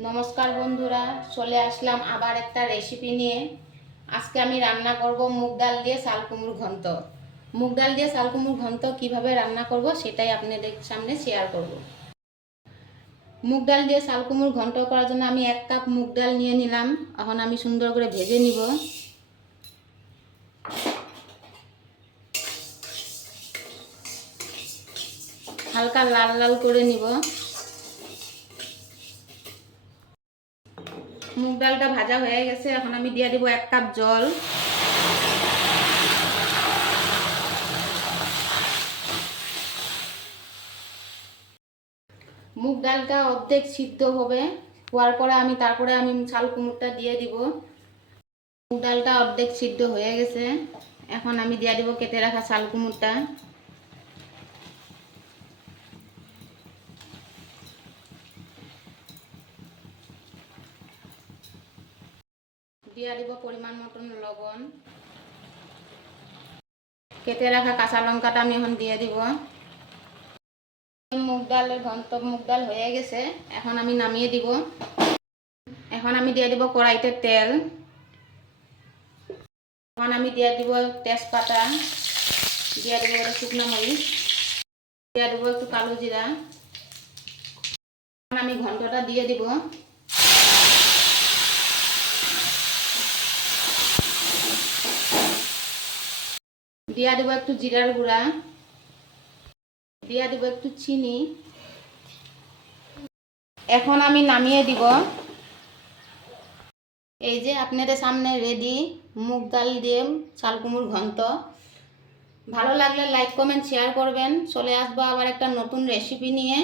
নমস্কার বন্ধুরা, চলে আসলাম আবার একটা রেসিপি নিয়ে। আজকে আমি রান্না করব মুগ ডাল দিয়ে চাল কুমড়ো ঘন্ট। মুগ ডাল দিয়ে চাল কুমড়ো ঘন্ট কিভাবে রান্না করব সেটাই আপনাদের সামনে শেয়ার করব। মুগ ডাল দিয়ে চাল কুমড়ো ঘন্ট করার জন্য আমি 1 কাপ মুগ ডাল নিয়ে নিলাম। এখন আমি সুন্দর করে ভেজে নিব। হালকা লাল লাল করে নিব। মুগ ডালটা ভাজা হয়ে গেছে, এখন আমি দিয়ে দিব 1 কাপ জল। মুগ ডালটা অর্ধেক সিদ্ধ হওয়ার পরে তারপরে আমি চাল কুমড়োটা দিয়ে দিব। মুগ ডালটা অর্ধেক সিদ্ধ হয়ে গেছে, এখন আমি দিয়ে দিব কেটে রাখা চাল কুমড়োটা। দিয়ে দিব পরিমাণ মতন লবণ। কেটে রাখা কাঁচা লঙ্কাটা আমি এখন দিয়ে দিব। মুগ ডাল হয়ে গেছে, এখন আমি নামিয়ে দিব। এখন আমি দিয়ে দিব কড়াইতে তেল। এখন আমি দিয়ে দিব তেজপাতা, দিয়ে দিব শুকনো মরিচ, দিয়ে দিব একটু কালো জিরা। এখন আমি ঘন্টটা দিয়ে দিব। দিয়ে দিব একটু জিরার গুঁড়া, দিয়ে দিব একটু চিনি। এখন আমি নামিয়ে দিব। এই যে আপনাদের সামনে রেডি মুগ ডাল দিয়ে চাল কুমড়োর ঘন্ট। ভালো লাগলে লাইক কমেন্ট শেয়ার করবেন। চলে আসবো আবার একটা নতুন রেসিপি নিয়ে।